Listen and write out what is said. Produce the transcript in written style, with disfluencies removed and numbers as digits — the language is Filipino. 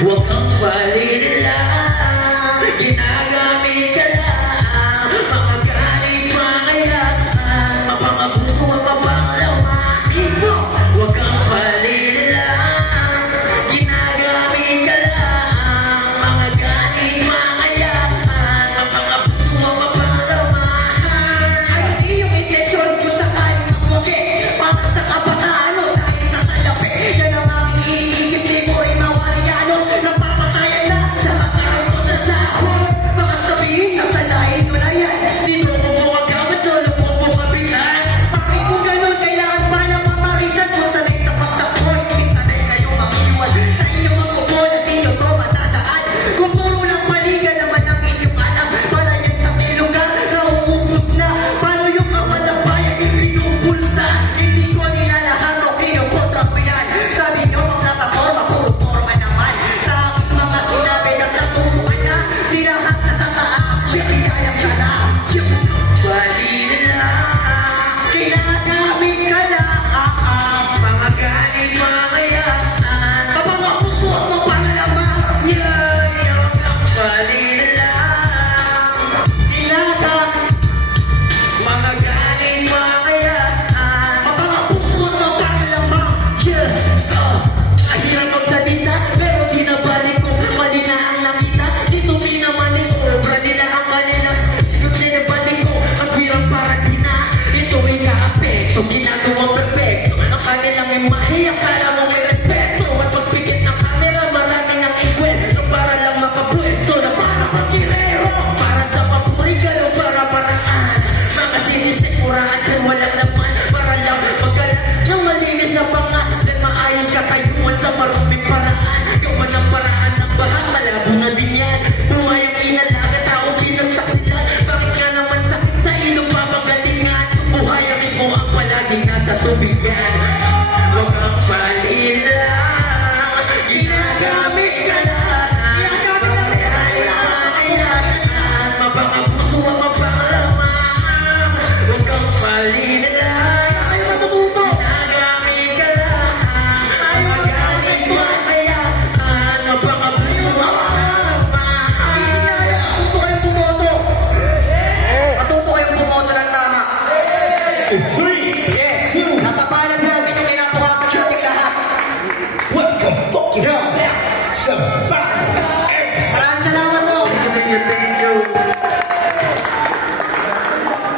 Huwag kang palilila, ginagamit ka lang. Mga galing, mga yaman, mapangabuso at mapanglaman. Huwag kang palilila, ginagamit ka lang. Mga galing, mga yaman, mapangabuso at mapanglaman. Ano iyong intensyon ko sa kaling mabuki? Para sa kabataan o dahil sa salapi? Yan ang aking iniisip, di ko rin mawarianos. Napapatayan na sa makarang ko na sahod. Baka sabihin na sa lahi ko na yan. Dito mo po ang gamit, lolo po po kapitan. Bakit kung ganun, kailangan ba na mamarisan? Kung sanay sa pagtapon, hindi sanay kayong makiwan. Sa inyong magkukul at inyo to matadaan. Kung puro lang paligan naman ang inyong alam. Para yan sa pilugan, nauubos na. Paano yung kawalang bayan ipinupulsa? Hindi ko nilalahat o kinukontra ko yan. Sabi nyo mga kaporma, puro forma naman. Sa aking mga sinabi na natutukan na. Di lahat na sa taas, siyayang ka na. Palilila, Kinagamit ka lang. mga galing, mga yaman. Kapag ang puso at mapangalaman, Huwag kang palilila, kinagamit mga galing, mga yaman. kapag ang puso at mapangalaman. Ang hirap magsalita, pero di nabalik ko. Mali na ang nakita, dito minamanik ko. Obra nila ang kanilang siguro nilabalik ko. Ang hirap para di na, ito ay ka-apekto. Ginagawang perfecto, ang kanilang imahe, akala mo may respeto. At pagpikit ng camera, marami ng ikwento. Para lang makapwesto na para magirero. Para sa papuri, galaw para paraan. Mga sinisiguraan dyan walang laman. Para lang magalan ng malinis na pangalan. Maayos katayuan sa maruming paraan. Gawan ng paraan ng bahat, malabo na din yan. Buhay ang inalaga, tao pinagsaksilan. Bakit nga naman sa ilong papagalingan? Buhay ang mismo ang palaging nasa tubigan. Huwag kang palila, ginagamit ka lang. Mapangabuso ang mapanglaman. Huwag kang palila, Tayo matututo. ginagamit ka lang. Magaling mo kaya mapangabuso ang mapanglaman. Matuto kayong bumoto. Matuto kayong bumoto ng tama. 3, 2,